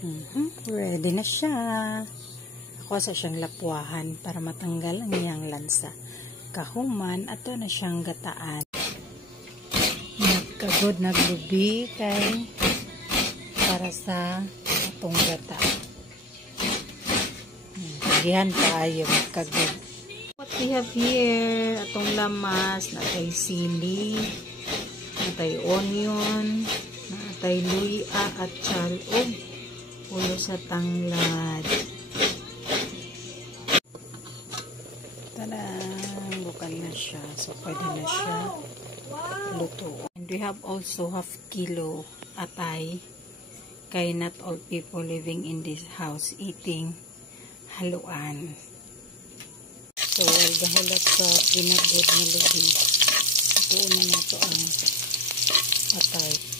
Ready na siya. Ako sa siyang lapuahan para matanggal ang iyang lansa. Kahuman, ato na siyang gataan. Nagkagod naglubi kay para sa atong gata. Tagihan tayo magkagod. What we have here, atong lamas, natay sili, natay onion, natay luya at chalog, ulo sa tanglad. Tadaan! Bukan na siya. So, pwede na siya luto. And we have also half kilo atay. Kay not all people living in this house eating haluan. So, while gahulap sa pinagod na lubi, ito na to ang atay.